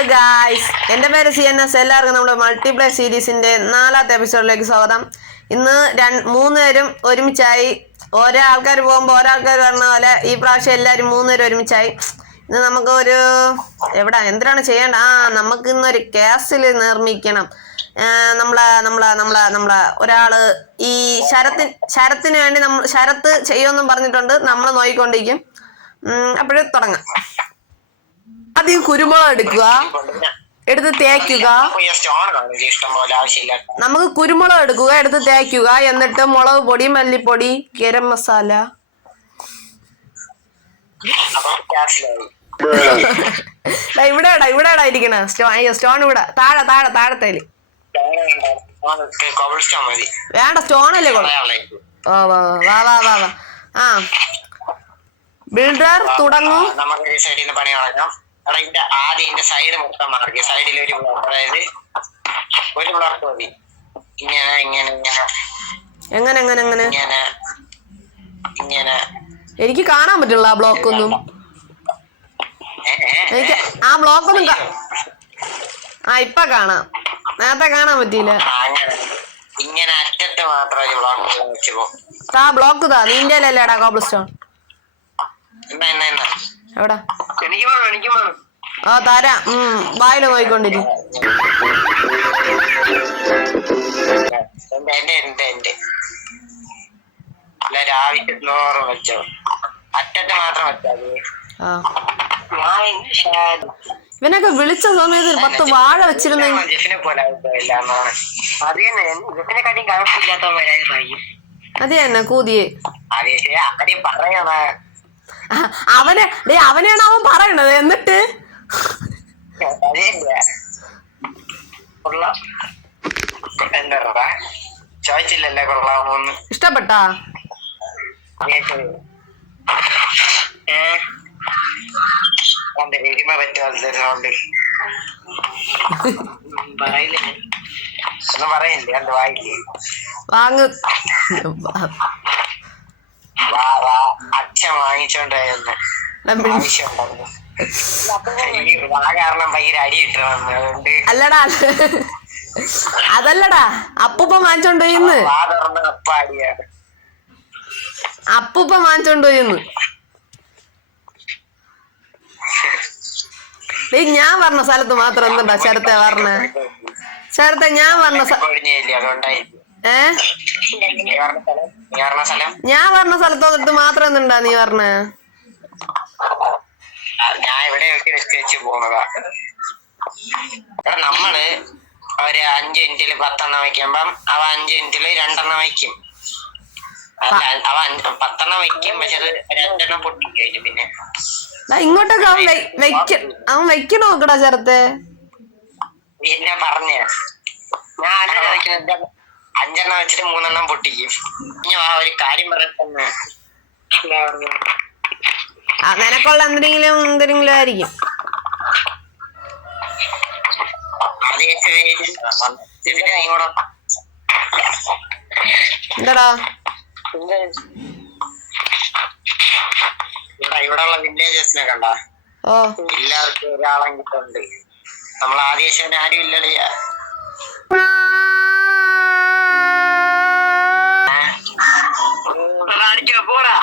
Hello guys എന്റെ പേര് C N S എല്ലാവർക്കും നമ്മുടെ മൾട്ടിപ്ലൈ സീരീസിന്റെ നാലാമത്തെ എപ്പിസോഡിലേക്ക് സ്വാഗതം. ഇന്ന് രണ്ട് മൂന്ന് പേരും ഒരുമിച്ചായി ഓരോ ആൾക്കാർ പോകുമ്പോൾ ഓരോ ആൾക്കാർ പറഞ്ഞ പോലെ ഈ പ്രാവശ്യം എല്ലാവരും മൂന്ന് പേരും ഒരുമിച്ചായി. ഇന്ന് നമുക്ക് ഒരു എവിടെ എന്തിനാണ് ചെയ്യേണ്ട? ആ നമുക്ക് ഇന്നൊരു കേസിൽ നിർമ്മിക്കണം നമ്മളെ നമ്മളെ നമ്മളെ നമ്മളെ ഒരാൾ ഈ ശരത്തിന് ശരത്തിന് വേണ്ടി നമ്മൾ ശരത്ത് ചെയ്യുമെന്നും പറഞ്ഞിട്ടുണ്ട്. നമ്മൾ നോക്കിക്കൊണ്ടിരിക്കും. അപ്പോഴും തുടങ്ങാം. ആദ്യം കുരുമുളക് എടുക്കുക. എടുത്ത് തേക്കുക. സ്റ്റോൺ നമുക്ക് കുരുമുളക് എടുക്കുക എടുത്ത് തേക്കുക. എന്നിട്ട് മുളക് പൊടി മല്ലിപ്പൊടി ഗരം മസാല. ഇവിടെടാ ഇവിടെടാ ഇരിക്കണ. സ്റ്റോ അയ്യോ സ്റ്റോൺ ഇവിടെ. താഴെ താഴെ താഴത്തേൽ. സ്റ്റോൺ വേണ്ട സ്റ്റോൺ അല്ലേ. ഓ വാ വാ വാ വാ ആ. ബിൽഡർ തുടങ്ങും. നമുക്ക് ഈ പണി എടാ ഇതിന്റെ ആദ്യം ഇതിന്റെ സൈഡ് മൊത്തം മാറി സൈഡിൽ ഒരു ബ്ലോക്ക് അതായത് ഒരു ബ്ലോക്ക് മതി. ഇങ്ങനെ ഇങ്ങനെ ഇങ്ങനെ. എങ്ങനെ എങ്ങനെ എങ്ങനെ? ഇങ്ങനെ ഇങ്ങനെ. എനിക്ക് കാണാൻ പറ്റില്ല ആ ബ്ലോക്ക് ഒന്നും. എനിക്ക് ആ ബ്ലോക്ക് ഒന്നും ആ ഇപ്പൊ കാണാം. നേരത്തെ കാണാൻ പറ്റിയില്ല. ആ, ഇങ്ങനെ അറ്റത്ത് മാത്രം ഒരു ബ്ലോക്ക് വെച്ച് പോകും താ ബ്ലോക്ക് താ നിന്റെ അല്ലേടാ കോബിൾ സ്റ്റോൺ എവിടെ? എനിക്ക് വേണം എനിക്ക് വേണം. ആ തരാം വായിൽ ഷാ- ഇവനൊക്കെ വിളിച്ച സമയത്ത് പത്ത് വാഴ വെച്ചിരുന്ന അതെ തന്നെ കൂതിയെ. അവനെ അവനെയാണ് അവൻ പറയണത്. എന്നിട്ട്? ചോദിച്ചില്ലല്ലേ കൊള്ളാമോന്ന് ഇഷ്ടപ്പെട്ടാ? എരിമ പറയില്ലേ ഒന്നും പറയില്ലേ എന്ത് വായില്ലേ വാങ്ങ് വാ വാ അച്ഛൻ വാങ്ങിച്ചോണ്ടായിരുന്നു ആവശ്യം ആവശ്യമുണ്ടായിരുന്നു അല്ലടാ. അതല്ലടാ. അപ്പൂപ്പ വാങ്ങിച്ചോണ്ട് പോയിന്ന് അപ്പൂപ്പ വാങ്ങിച്ചോണ്ട് പോയിന്ന് ഞാൻ പറഞ്ഞ സ്ഥലത്ത് മാത്രം എന്തുണ്ടാ? ശരത്തെ പറഞ്ഞ ശരത്തെ ഞാൻ പറഞ്ഞ ഏ? ഞാൻ പറഞ്ഞ സ്ഥലത്തോട്ട് മാത്രം എന്തുണ്ടാ നീ പറഞ്ഞ ഞാൻ ഇവിടെയൊക്കെ പോകുന്നതാ. എടാ നമ്മൾ അവർ അഞ്ച് മിനിറ്റിൽ പത്തെണ്ണം വെക്കുമ്പം അവ അഞ്ച് മിനിറ്റിൽ രണ്ടെണ്ണം വെക്കും അല്ല അവ പത്തെണ്ണം വെക്കും പക്ഷെ അത് രണ്ടെണ്ണം പൊട്ടിക്കും പിന്നെ. ഇങ്ങോട്ടൊക്കെ അവൻ വെ- വെക്ക അവൻ വെക്കണ നോക്കടാ ശരത്തെ പിന്നെ പറഞ്ഞ. ഞാൻ അഞ്ചെണ്ണം വെക്കുന്നത് അഞ്ചെണ്ണം വെച്ചിട്ട് മൂന്നെണ്ണം പൊട്ടിക്കും. ഇനി ആ ഒരു കാര്യം പറയട്ടെ ആ, നിനക്കുള്ള എന്തെങ്കിലും എന്തെങ്കിലും ആയിരിക്കും. എന്താടാ? ഇവിടെ ഇവിടെ ഉള്ള വില്ലേജസിനെ കണ്ട. ഓ. എല്ലാവർക്കും ഒരാളെങ്കിലും ഉണ്ട്. നമ്മൾ ആദ്യം ആരും ഇല്ലടിയാ പോടാ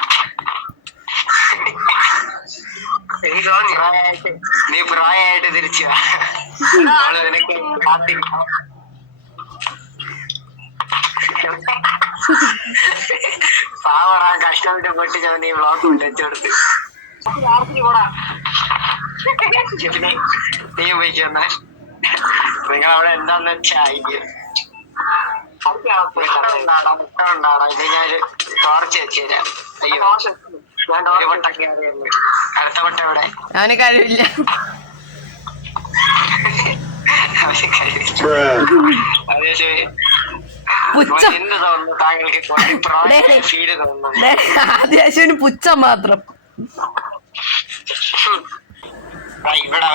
എനിക്ക് തോന്നി പ്രായമായിട്ട് നീ പ്രായമായിട്ട് തിരിച്ചു നിനക്ക് കാത്തിരിക്കും. പാവറാ കഷ്ടപ്പെട്ട് പൊട്ടിച്ച നീ ബ്ലോക്ക് വെച്ചെടുത്ത്. ജെഫിനെ നീ പോയിക്കൊന്ന നിങ്ങൾ അവിടെ എന്താന്ന് വെച്ചാ മുട്ടുണ്ടാണോ മുട്ടുണ്ടാണോ ഇത് ഞാനൊരു ടോർച്ച് വെച്ചുതരാം അയ്യോ. അടുത്ത എവിടെ? അവന് കഴിവില്ല. ആദ്യാശുവിന് പുച്ഛം. മാത്രം. അപ്പൊ ഇവിടെ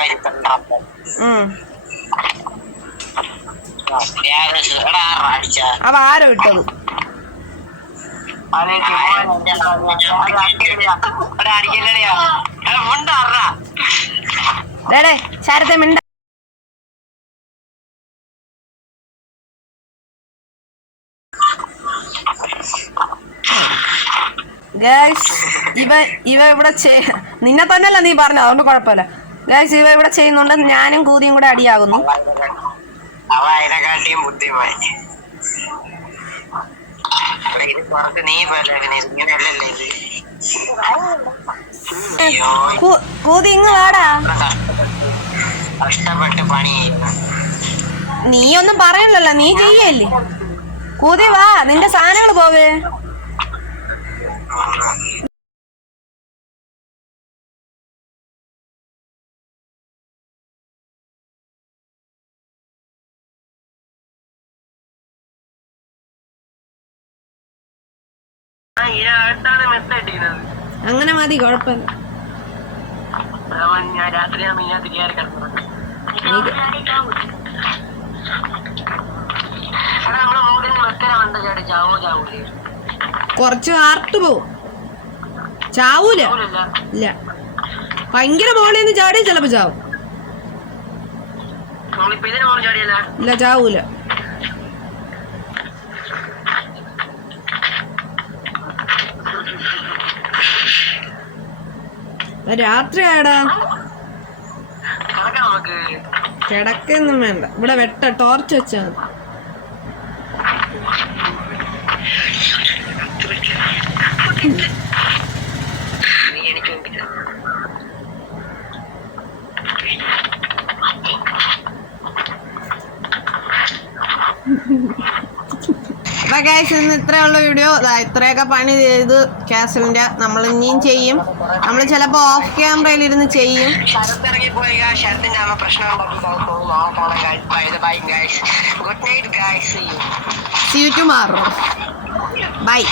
അവ ആരോ ഇട്ടത്? ഇവ ഇവ ഇവിടെ നിന്നെ തന്നെയല്ല നീ പറഞ്ഞു അതുകൊണ്ട് കുഴപ്പമില്ല. ഗൈസ് ഇവ ഇവിടെ ചെയ്യുന്നുണ്ട്. ഞാനും കൂതിയും കൂടെ അടിയാകുന്നു. അവ അതിനെക്കാട്ടിയും ബുദ്ധിമായി ഇത് നീ വാടാ. നീ ഒന്നും പറയണല്ലോ നീ ചെയ്യല്ലേ? കൂതി വാ നിന്റെ സാധനങ്ങൾ പോവേ. ചേട്ടാ. മതി ചാവൂലേ? കുറച്ച് ആർട്ട് പോവും. ചാവൂല? ഇല്ല. ഭയങ്കര മോളിന്ന് ചാടിയ ചിലപ്പോ ചാവും. ഇല്ല ചാവൂല. രാത്രി ആയടാ കിടക്കൊന്നും വേണ്ട. ഇവിടെ വെട്ട ടോർച്ച് വെച്ചാ മതി നീ എനിക്ക് വേണ്ടി അപ്പൊ ഗൈസ് ഇന്ന് ഇത്രയുള്ള വീഡിയോ ഇത്രയൊക്കെ പണി ചെയ്ത് കാസലിന്റെ നമ്മൾ ഇനിയും ചെയ്യും. നമ്മൾ ചിലപ്പോ ഓഫ് ക്യാമറയിൽ ഇരുന്ന് ചെയ്യും. സീ ടു മാറും ബൈ